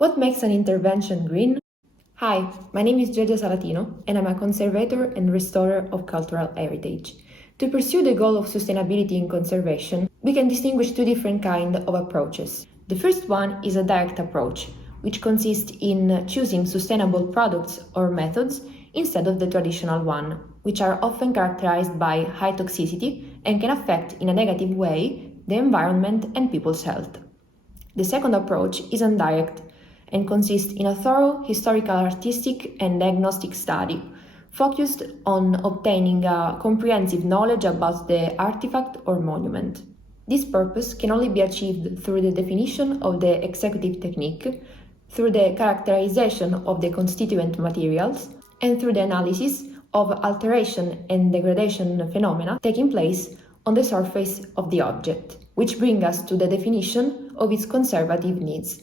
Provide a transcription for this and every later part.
What makes an intervention green? Hi, my name is Salatino, and I'm a conservator and restorer of cultural heritage. To pursue the goal of sustainability in conservation, we can distinguish two different kinds of approaches. The first one is a direct approach, which consists in choosing sustainable products or methods instead of the traditional one, which are often characterized by high toxicity and can affect in a negative way the environment and people's health. The second approach is indirect and consists in a thorough historical, artistic, and diagnostic study focused on obtaining a comprehensive knowledge about the artifact or monument. This purpose can only be achieved through the definition of the executive technique, through the characterization of the constituent materials, and through the analysis of alteration and degradation phenomena taking place on the surface of the object, which bring us to the definition of its conservative needs.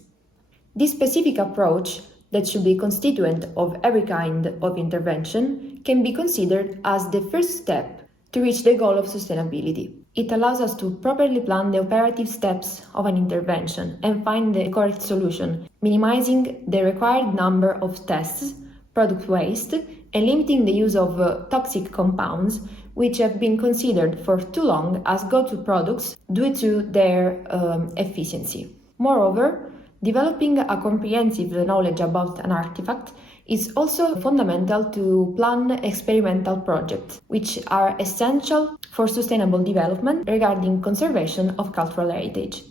This specific approach, that should be constituent of every kind of intervention, can be considered as the first step to reach the goal of sustainability. It allows us to properly plan the operative steps of an intervention and find the correct solution, minimizing the required number of tests, product waste, and limiting the use of toxic compounds which have been considered for too long as go-to products due to their efficiency. Moreover, developing a comprehensive knowledge about an artifact is also fundamental to plan experimental projects, which are essential for sustainable development regarding conservation of cultural heritage.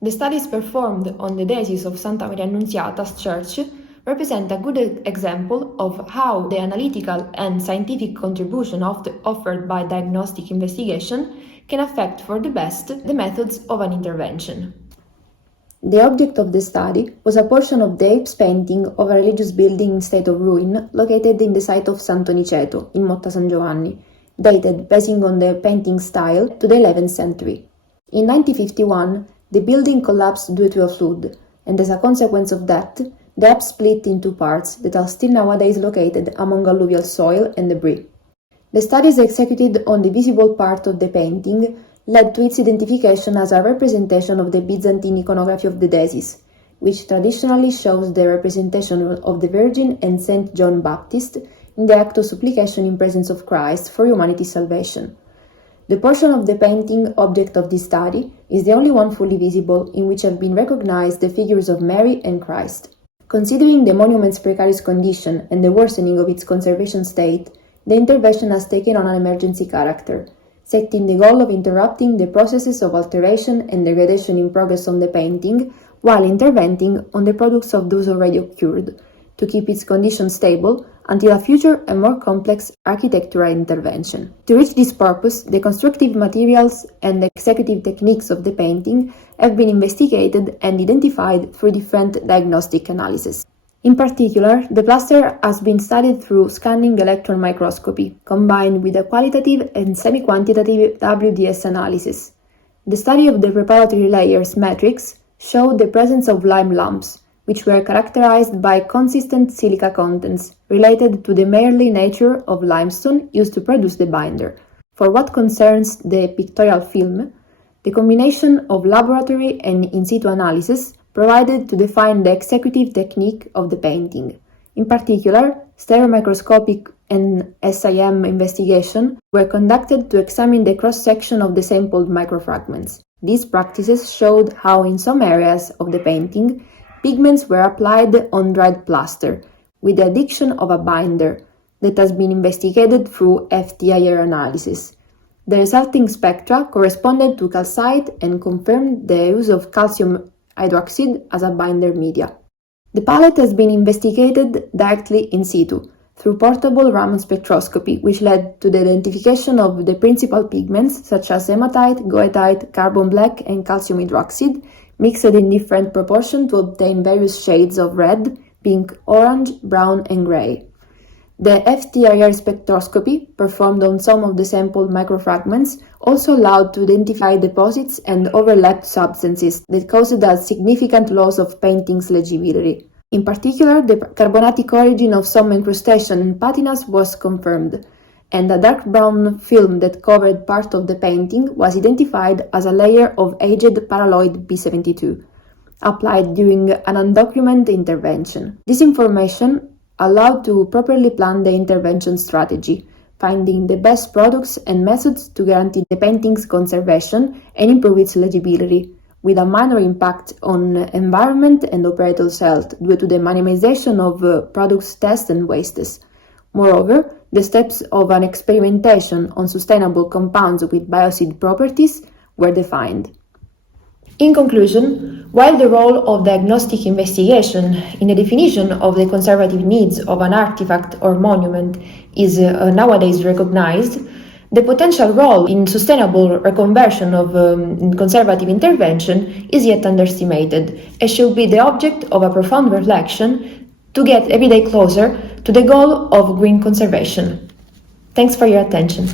The studies performed on the Déesis of St. Annunziata's church represent a good example of how the analytical and scientific contribution offered by diagnostic investigation can affect for the best the methods of an intervention. The object of the study was a portion of the apse painting of a religious building in state of ruin located in the site of San Toniceto in Motta San Giovanni, dated, basing on the painting style, to the 11th century. In 1951, the building collapsed due to a flood, and as a consequence of that, the apse split in two parts that are still nowadays located among alluvial soil and debris. The studies executed on the visible part of the painting led to its identification as a representation of the Byzantine iconography of the Déesis, which traditionally shows the representation of the Virgin and Saint John Baptist in the act of supplication in presence of Christ for humanity's salvation. The portion of the painting object of this study is the only one fully visible in which have been recognized the figures of Mary and Christ. Considering the monument's precarious condition and the worsening of its conservation state, the intervention has taken on an emergency character, setting the goal of interrupting the processes of alteration and degradation in progress on the painting while intervening on the products of those already occurred, to keep its condition stable until a future and more complex architectural intervention. To reach this purpose, the constructive materials and the executive techniques of the painting have been investigated and identified through different diagnostic analyses. In particular, the plaster has been studied through scanning electron microscopy, combined with a qualitative and semi-quantitative WDS analysis. The study of the preparatory layers matrix showed the presence of lime lumps, which were characterized by consistent silica contents related to the merely nature of limestone used to produce the binder. For what concerns the pictorial film, the combination of laboratory and in situ analysis provided to define the executive technique of the painting. In particular, stereomicroscopic and SIM investigation were conducted to examine the cross-section of the sampled microfragments. These practices showed how in some areas of the painting, pigments were applied on dried plaster, with the addition of a binder that has been investigated through FTIR analysis. The resulting spectra corresponded to calcite and confirmed the use of calcium hydroxide as a binder media. The palette has been investigated directly in situ through portable Raman spectroscopy, which led to the identification of the principal pigments such as hematite, goethite, carbon black, and calcium hydroxide, mixed in different proportion to obtain various shades of red, pink, orange, brown, and gray. The FTIR spectroscopy, performed on some of the sampled microfragments, also allowed to identify deposits and overlapped substances that caused a significant loss of painting's legibility. In particular, the carbonatic origin of some incrustation and patinas was confirmed, and a dark brown film that covered part of the painting was identified as a layer of aged paraloid B72. applied during an undocumented intervention. This information allowed to properly plan the intervention strategy, finding the best products and methods to guarantee the painting's conservation and improve its legibility, with a minor impact on environment and operators' health due to the minimization of products tests and wastes. Moreover, the steps of an experimentation on sustainable compounds with biocide properties were defined. In conclusion, while the role of diagnostic investigation in the definition of the conservative needs of an artifact or monument is nowadays recognized, the potential role in sustainable reconversion of conservative intervention is yet underestimated and should be the object of a profound reflection to get every day closer to the goal of green conservation. Thanks for your attention.